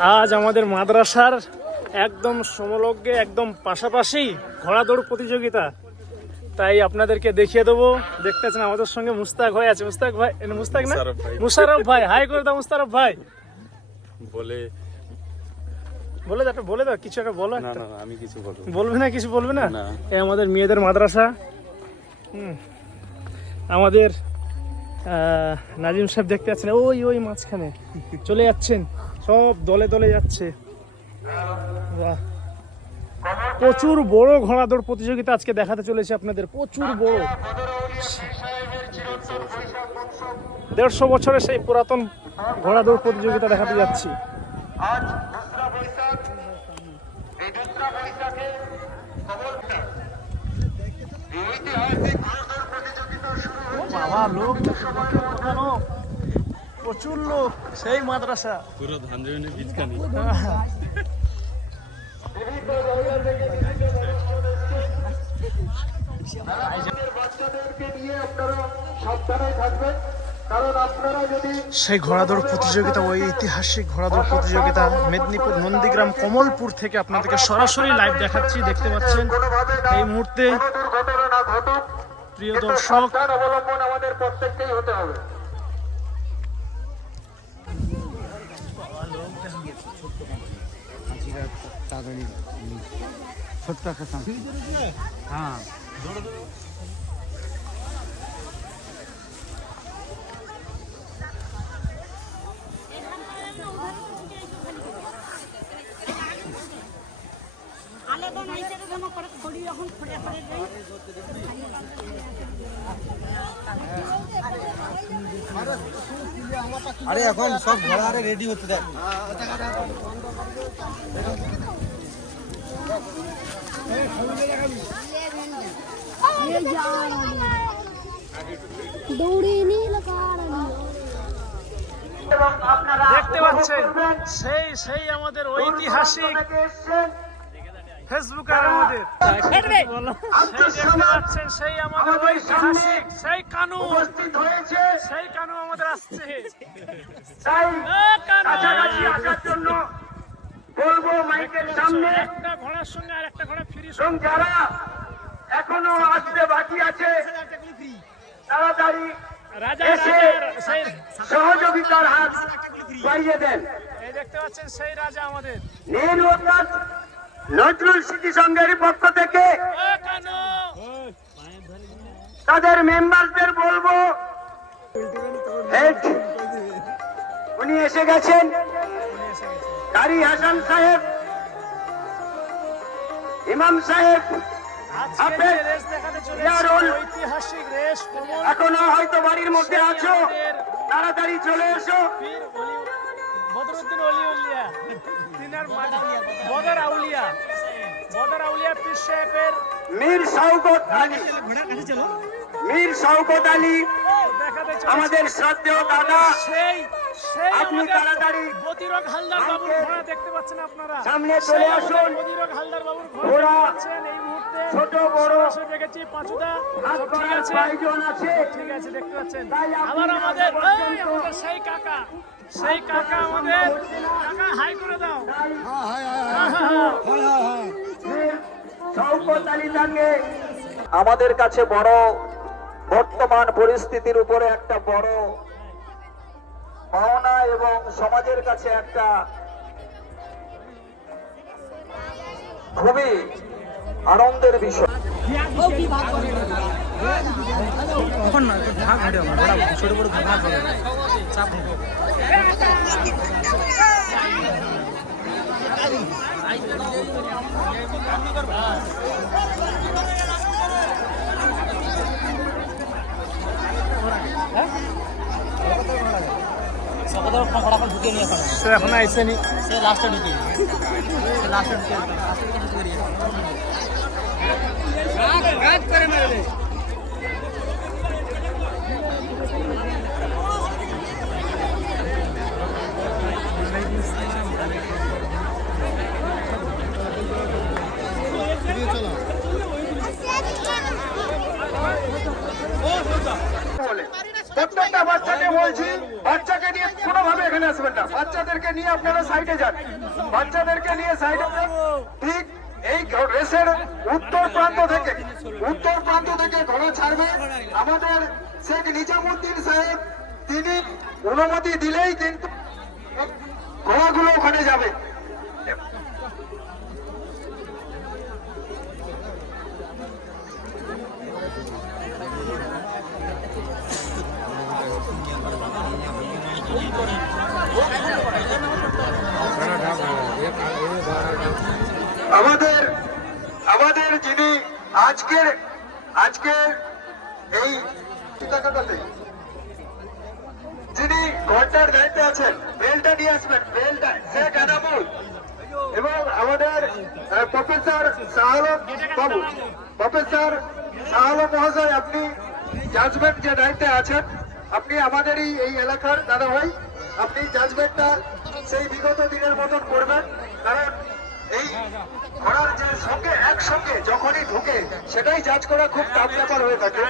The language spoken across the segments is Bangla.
আজ আমাদের মাদ্রাসার একদম সমলগ্নে একদম পাশাপাশি ঘোড়া দৌড় প্রতিযোগিতা, তাই আপনাদেরকে দেখিয়ে দেবো। দেখতে পাচ্ছেন আমাদের সঙ্গে মুস্তাক ভাই আছে। মুস্তাক ভাই, মুস্তাক না মুশারফ ভাই, হাই করে দাও মুশারফ ভাই। বলে দাও, বলে দাও কিছু একটা বলো। না আমি কিছু বলবে না, কিছু বলবে না। এই আমাদের মেয়েদের মাদ্রাসা, আমাদের নাজিম সাহেব দেখতে পাচ্ছেন ওই মাঝখানে চলে যাচ্ছেন, সব দলে দলে যাচ্ছে। বাহ, প্রচুর বড় ঘোড়া দৌড় প্রতিযোগিতা আজকে দেখাতে চলেছে আপনাদের, প্রচুর বড়। 150 বছরের সেই পুরাতন ঘোড়া দৌড় প্রতিযোগিতা দেখাতে যাচ্ছি। বাবা, লোক প্রচুর লোক, সেই মাদ্রাসা পুরো ধানজমিনের বীজখানি। সেই ঘোড়াদৌড় প্রতিযোগিতা, ওই ঐতিহাসিক ঘোড়াদৌড় প্রতিযোগিতা মেদিনীপুর নন্দীগ্রাম কমলপুর থেকে আপনাদেরকে সরাসরি লাইভ দেখাচ্ছি। দেখতে পাচ্ছেন এই মুহূর্তে প্রিয় দর্শক, আমাদের প্রত্যেককেই হতে হবে। ছোট্ট একটা হ্যাঁ আরে এখন সব ঘোড়া আরে রেডি হতে দেখ। দেখতে পাচ্ছেন সেই আমাদের ঐতিহাসিক ফেসবুকার, আমাদের দেখতে পাচ্ছেন সেই আমাদের ঐতিহাসিক সেই কানু আমাদের আসছে। বলবো মাইকের সামনে একটা ঘোড়ার সঙ্গে আর একটা ঘোড়া ফ্রি, যারা এখনো আসতে বাকি আছে তাড়াতাড়ি সহযোগিতার হাত বাড়িয়ে দেন। এই দেখতে পাচ্ছেন সেই রাজা আমাদের নজরুল স্মৃতি সংঘের পক্ষ থেকে তাদের মেম্বারদের বলবো, উনি এসে গেছেন, কারি হাসান সাহেব, ইমাম সাহেব, এখনো হয়তো বাড়ির মধ্যে আছো, তাড়াতাড়ি চলে এসো। বদরউদ্দিন ওলিউল্লাহ, বদর আউলিয়া পীর সাহেবের মীর শওকত আলী আমাদের শ্রদ্ধেয় দাদা, আপনি তাড়াতাড়ি বদিরক হালদার বাবুর ঘোড়া দেখতে পাচ্ছেন আপনারা, সামনে চলে আসুন। বদিরক হালদার বাবুর ঘোড়া পাচ্ছেন এই মুহূর্তে, ছোট বড় দেখেছি পাঁচুদা, ঠিক আছে, ঠিক আছে দেখতে পাচ্ছেন। আবার আমাদের সেই কাকা আমাদের কাকা, হাই করে দাও। শওকত আলী তাকে আমাদের কাছে বড় বর্তমান পরিস্থিতির উপরে একটা বড় পাওনা এবং সমাজের কাছে একটা খুবই আনন্দের বিষয়। ছোট বড় ভাগ হবে চাপ সে এখন আইসেনি, সে লাস্টে ঢুকে প্রত্যেকটা বাচ্চাকে বলছি, বাচ্চাকে নিয়ে কোনোভাবে এখানে আসবেন না, বাচ্চাদেরকে নিয়ে আপনারা সাইডে যান, বাচ্চাদেরকে নিয়ে সাইডে যান। ঠিক এই রেসের উত্তর প্রান্ত থেকে ঘোড়া ছাড়বে আমাদের শেখ নিজামুদ্দিন সাহেব। তিনি অনুমতি দিলেই কিন্তু ঘোড়াগুলো ওখানে যাবে। আমাদের যিনি আজকের এই টিকাকাটাতে যিনি ঘরটার দায়িত্বে আছেন, বেলটা নিয়ে আসবেন, বেলটা শেখ এনামুল এবং আমাদের প্রফেসর শাহআলম বাবু, প্রফেসর শাহআলম মহাশয়, আপনি জাজমেন্ট যে দায়িত্বে আছেন, আপনি আমাদেরই এই এলাকার দাদা ভাই, আপনি জাজমেন্টটা সেই বিগত দিনের মতন করবেন। কারণ এই ঘোড়ার যে সঙ্গে একসঙ্গে যখনই ঢুকে সেটাই জাজ করা খুব টাফ ব্যাপার হয়ে থাকে।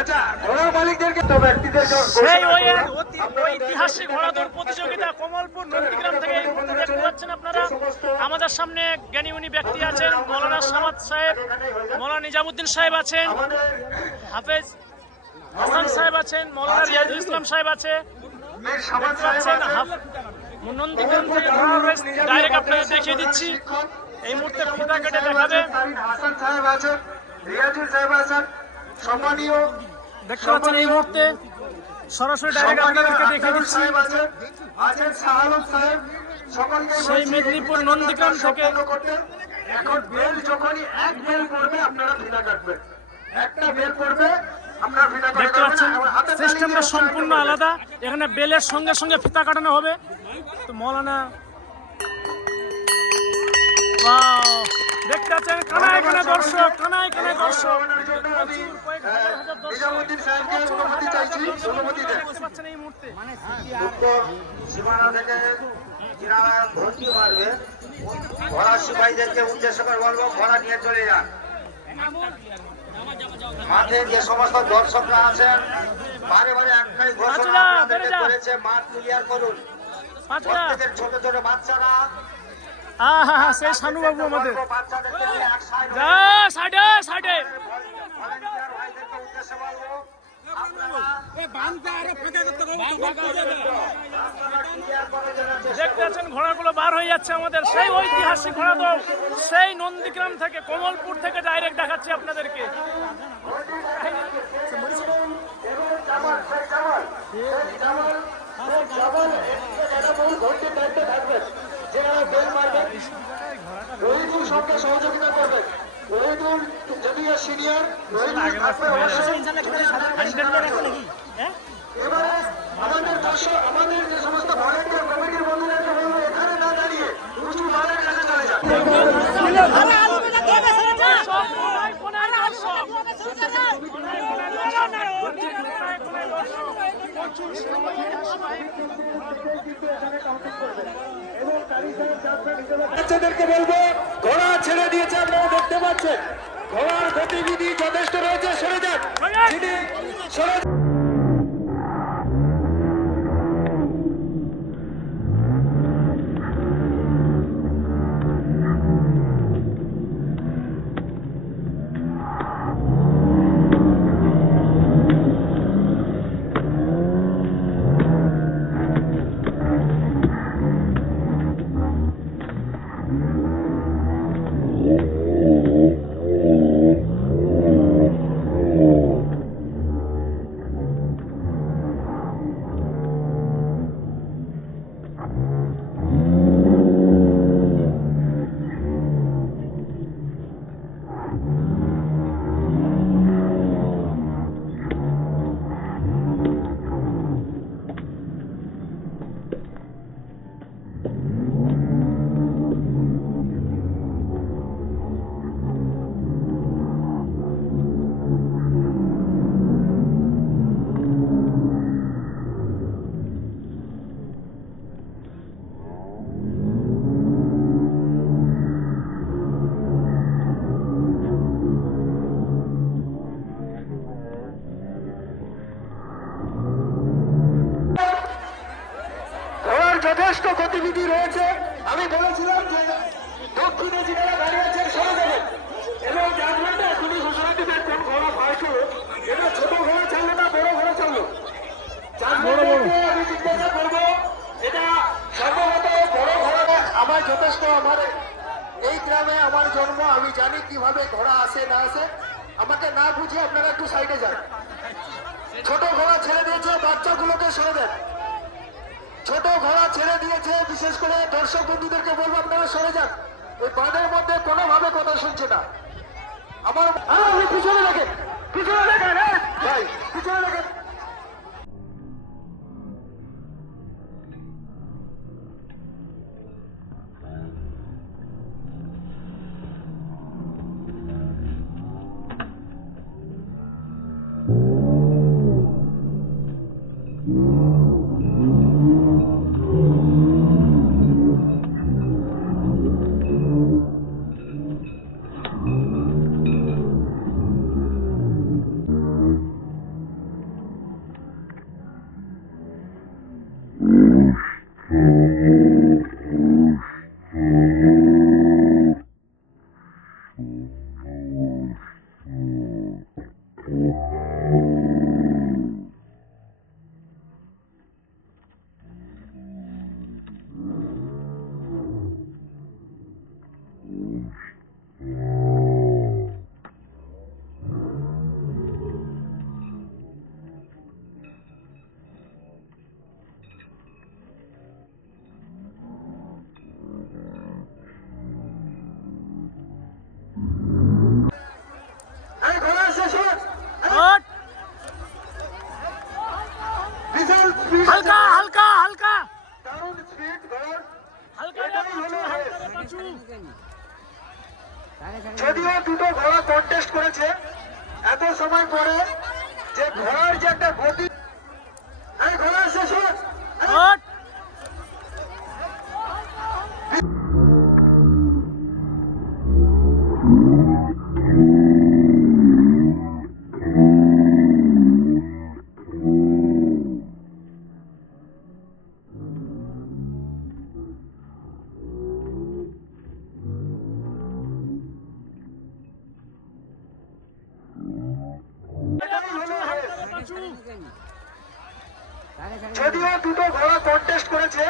আচ্ছা, ঘোড়ার মালিকদেরকে তো ব্যক্তিদের সেই ওই ঐতিহাসিক ঘোড়া দৌড় প্রতিযোগিতা কমলপুর নন্দীগ্রাম থেকে এই মুহূর্তে দেখতে পাচ্ছেন আপনারা। আমাদের সামনে জ্ঞানীগুণী ব্যক্তি আছেন, মৌলানা সামাদ সাহেব, মৌলানা নিজামুদ্দিন সাহেব আছেন, হাফেজ হাসান সাহেব আছেন, মৌলানা রিয়াজুল ইসলাম সাহেব আছে। নন্দীগ্রাম থেকে ডাইরেক্ট আপনাদের দেখিয়ে দিচ্ছি, এই মুহূর্তে ফিতা কেটে দেখাবে। হাসান সাহেব আছেন, রিয়াজুল সাহেব আছেন, সম্মানীয় দেখতে পাচ্ছেন এই মুহূর্তে সরাসরি ডাইরেক্ট আপনাদেরকে দেখিয়ে দিচ্ছি। সেই মেদিনীপুর নন্দীগ্রাম থেকে এখন বেল যখনই এক বেল পড়বে আপনারা ফিতা কাটবেন, একটা বেল পড়বে আপনারা ফিতা দেখতে পাচ্ছেন সিস্টেমটা সম্পূর্ণ আলাদা। এখানে বেলের সঙ্গে সঙ্গে ফিতা কাটানো হবে। তো মৌলানা দেখতে পাচ্ছেন কানায় কানায় দর্শক, কানায় কানায় দর্শক। নিজামুদ্দিন সাহেবকে অনুমতি চাইছি, অনুমতি দেন। দেখতে পাচ্ছেন এই মুহূর্তে উত্তর সীমানা থেকে যারা ঘন্টি মারবে ঘোড়া সিপাহীদেরকে উদ্দেশ্য করে বলবো, ঘোড়া নিয়ে চলে যান। মাঠে যে সমস্ত দর্শকরা আছেন বারে বারে একটাই ঘোষণা আপনাদেরকে করেছে, মাঠ ক্লিয়ার করুন। প্রত্যেকের ছোট ছোট বাচ্চারা, হ্যাঁ সেই শানু বাবু আমাদের বাচ্চাদেরকে নিয়ে এক সাইড সাইডে সাইডে ভলান্টিয়ার ভাইদেরকে উদ্দেশ্যে বলবো, দেখতে পাচ্ছেন ঘোড়াগুলো বার হয়ে যাচ্ছে আমাদের সেই ঐতিহাসিক ঘোড়া দৌড়, সেই নন্দীগ্রাম থেকে, কমলপুর থেকে ডাইরেক্ট দেখাচ্ছি আপনাদেরকে। সহযোগিতা করবেন। রহিদুল যদি সিনিয়র, এবারে আমাদের দর্শক, আমাদের যে সমস্ত ভলান্টিয়ার কমিটির বন্ধুদেরকে বলবো এখানে না দাঁড়িয়ে উঁচু মালের কাছে চলে যান। বাচ্চাদেরকে বলবো ঘোড়া ছেড়ে দিয়েছে, আপনারা দেখতে পাচ্ছেন ঘোড়ার গতিবিধি যথেষ্ট রয়েছে, সরে যান, সরে যথেষ্ট গতিবিধি রয়েছে। আমি বলেছিলাম যে দক্ষিণে যারা দাঁড়িয়ে আছেন সরে যাবেন এবং জাজমেন্টে এখনই ঘোষণা দিবেন কোন ঘোড়া ফার্স্ট হলো। এটা ছোট ঘোড়া চললো না বড় ঘোড়া চললো? জাজমেন্টে আমি জিজ্ঞাসা করবো, এটা সম্ভবত বড় ঘোড়া। আমার যথেষ্ট, আমার এই গ্রামে আমার জন্ম, আমি জানি কিভাবে ঘোড়া আসে না আসে। আমাকে না বুঝিয়ে আপনারা একটু সাইডে যান। ছোট ঘোড়া ছেড়ে দিয়েছে, বাচ্চাগুলোকে সরে দেন। ছোট ঘোড়া ছেড়ে দিয়েছে, বিশেষ করে দর্শক বন্ধুদেরকে বলবো আপনারা সরে যান। ওই বাঁধের মধ্যে কোনোভাবে কথা শুনছে না আমার। আপনি পিছনে দেখেন, পিছনে দেখেন ভাই, পিছনে দেখেন। হালকা হালকা হালকা দারুণ স্পিড ঘোড়ার। হালকা এটাই হলো রেস। পাঁচু। যদিও দুটো ঘোড়া কন্টেস্ট করেছে, এত সময় পরে যে ঘোড়ার যে একটা গতি, এই ঘোড়া শেষ হল। হট। যদিও দুটো ঘোড়া কন্টেস্ট করেছে,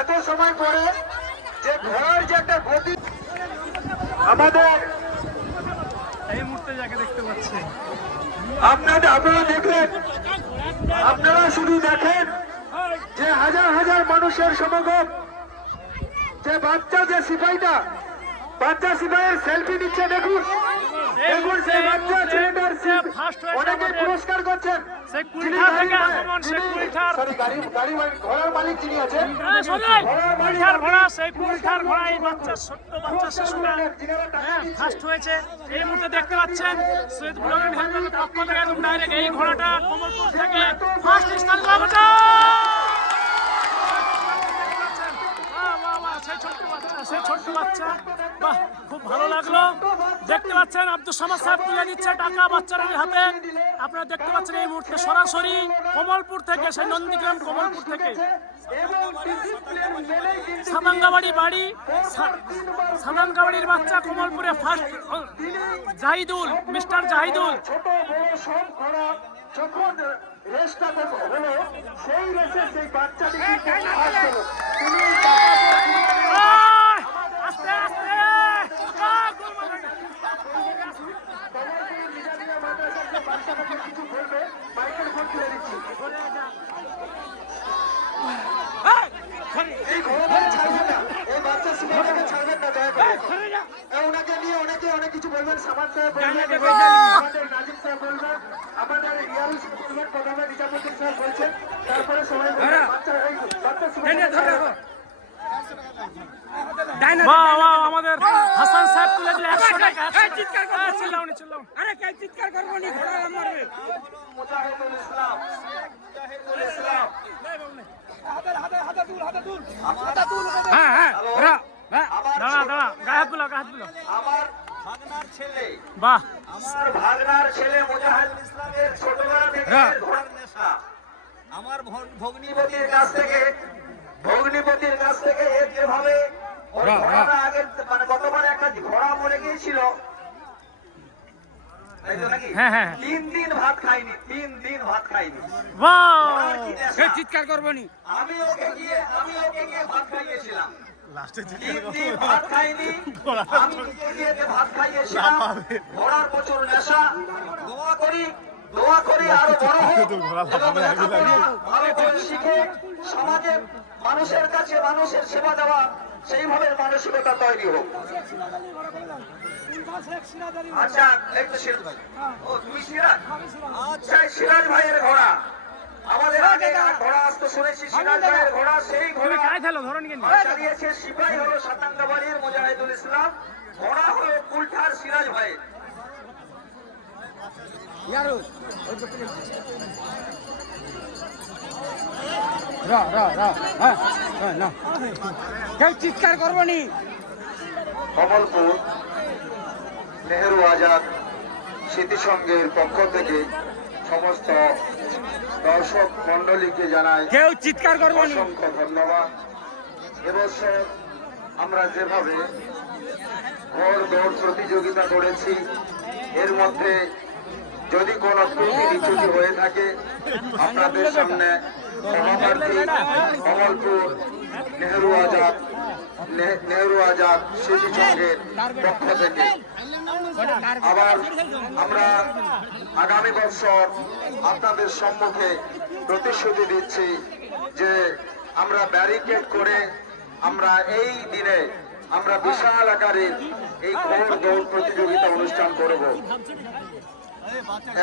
এত সময় পরে যে ঘোড়ার যে একটা গতি, আমাদের এই মুহূর্তে যাকে দেখতে পাচ্ছেন, আপনারা দেখলেন, আপনারা শুধু দেখেন যে হাজার হাজার মানুষের সমাগম, যে বাচ্চা, যে সিপাহীটা, বাচ্চা সিপাহীর সেলফি নিচ্ছে। দেখুন দেখুন সেই বাচ্চা ছেলেটার অনেকে পুরস্কার করছেন। সে কুলঠা থেকে আগমন, সে কুলঠার ঘোড়ার মালিক যিনি আছেন, কুলঠার ঘোড়া, সেই কুলঠার ঘোড়া এই বাচ্চা, ছোট্ট বাচ্চা শিশুরা ফার্স্ট হয়েছে। এই মুহূর্তে দেখতে পাচ্ছেন সৈয়দ ব্লগের হেল্পের পক্ষ থেকে একদম ডাইরেক্ট এই ঘোড়াটা কমলপুর থেকে ফার্স্ট স্থান পাবে। সেই ছোট্ট বাচ্চা, বাহ, খুব ভালো লাগলো। দেখতে পাচ্ছেন আব্দুল সামাদ সাহেব তুলে দিচ্ছে টাকা বাচ্চার হাতে। আপনারা দেখতে পাচ্ছেন এই মুহূর্তে সরাসরি কমলপুর থেকে, সেই নন্দীগ্রাম কমলপুর থেকে সাদাঙ্গাবাড়ি বাড়ি, সাদাঙ্গাবাড়ির বাচ্চা কমলপুরে ফার্স্ট জাহিদুল, মিস্টার জাহিদুল। ছোট বড় সব ঘোড়া যখন রেসটা হলো, সেই রেসে সেই বাচ্চাটি কিন্তু ফার্স্ট হলো। তিনি আস্তে আস্তে বাচ্চাটাকে কিছু বলবে, মাইকের ফোন তুলে দিচ্ছি। এই ঘোড়াটাকে ছাড়বেন না, এই বাচ্চা সিনেমাটাকে ছাড়বেন না দয়া করে। ওনাকে নিয়ে অনেকে অনেক কিছু বলবেন, সামাদ সাহেব বলবেন, আমাদের নাজিম সাহেব বলবেন, আমাদের রিয়াল সাহেব বলবেন, প্রথমে নিজামুদ্দিন সাহেব বলছেন, তারপরে সবাই বলবেন। বাচ্চা সিনেমা বাহ বাহ, আমাদের হাসান সাহেব তুলে দিলে 100 টাকা। চিল্লাউনি চিল্লাউনি, আরে কে চিৎকার করবো নি, ঘোড়া মারবে। মুজাহিদুল ইসলাম, মুজাহিদুল ইসলাম, হ্যাঁ হ্যাঁ, দাঁড়া দাঁড়া, গায়ে হাত বুলাও, গায়ে হাত বুলাও। আমার ভাগনার ছেলে, বাহ, আমার ভাগনার ছেলে মুজাহিদুল ইসলামের ছোটবেলা থেকে ঘোড়ার নেশা। আমার ভগ্নিপতির কাছ থেকে ভগ্নিপতির কাছ থেকে এর যেভাবে ওর ঘোড়াটা আগে মানে গতবার একটা ঘোড়া মরে গিয়েছিল, তাই তো নাকি? হ্যাঁ, হ্যাঁ। 3 দিন ভাত খাইনি, 3 দিন ভাত খাইনি। বাহ! ঘোড়ার কি নেশা? চিৎকার করবো নি। আমি ওকে গিয়ে ভাত খাইয়েছিলাম। 3 দিন ভাত খাইনি, আমি ওকে গিয়ে ভাত খাইয়েছিলাম। ঘোড়ার প্রচুর নেশা। দোয়া করি আরো বড় হোক এবং লেখাপড়া ভালো করে শিখে সমাজে মানুষের কাছে মানুষের সেবা দেওয়া সেইভাবে মানসিকতা তৈরি হোক। আচ্ছা, একটু ও তুমি সিরাজ? আচ্ছা, সিরাজ ভাইয়ের ঘোড়া। আমাদের আগে এক ঘোড়া আসতো শুনেছি, সিরাজ ভাইয়ের ঘোড়া। সেই ঘোড়া চালিয়েছে সিপাহী হলো সাতাঙ্গাবাড়ির মুজাহিদুল ইসলাম, ঘোড়া হলো কুলঠার সিরাজ ভাইয়ের। কেউ চিৎকার করবো নি। কমলপুর নেহেরু আজাদ স্মৃতিসংঘের পক্ষ থেকে সমস্ত দর্শক মন্ডলীকে জানাই কেউ চিৎকার করবো নি। অসংখ্য ধন্যবাদ। এবছর আমরা যেভাবে ঘোড় দৌড় প্রতিযোগিতা করেছি, এর মধ্যে যদি কোনো ত্রুটি বিচ্যুতি হয়ে থাকে আপনাদের সামনে সভাপতি কমলপুর নেহেরু আজাদ স্মৃতিসংঘের পক্ষ থেকে আবার আমরা আগামী বছর আপনাদের সম্মুখে প্রতিশ্রুতি দিচ্ছি যে আমরা ব্যারিকেড করে আমরা এই দিনে আমরা বিশাল আকারের এই ঘোড় দৌড় প্রতিযোগিতা অনুষ্ঠান করব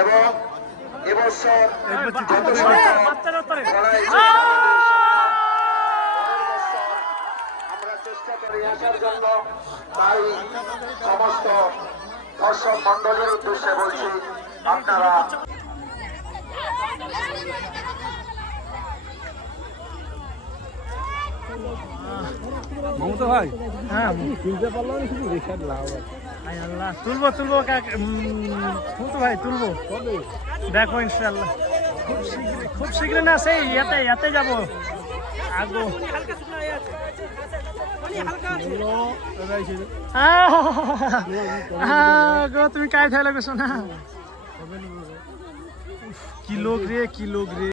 এবং এবছর যত সংখ্যক লড়াই আমরা চেষ্টা করি আসার জন্য। তাই সমস্ত দর্শক মন্ডলীর উদ্দেশ্যে বলছি, আপনারা মমতা ভাই, হ্যাঁ, তুলতে পারলাম না, শুধু রেখে লাভ। আয় আল্লাহ, তুলবো তুলবো ভাই, তুলবো, দেখো ইনশাল্লাহ খুব শীঘ্র না, সেই ইয়াতে যাবো আগো। গো তুমি কাই থাকলে গেছো না, কি লোক রে।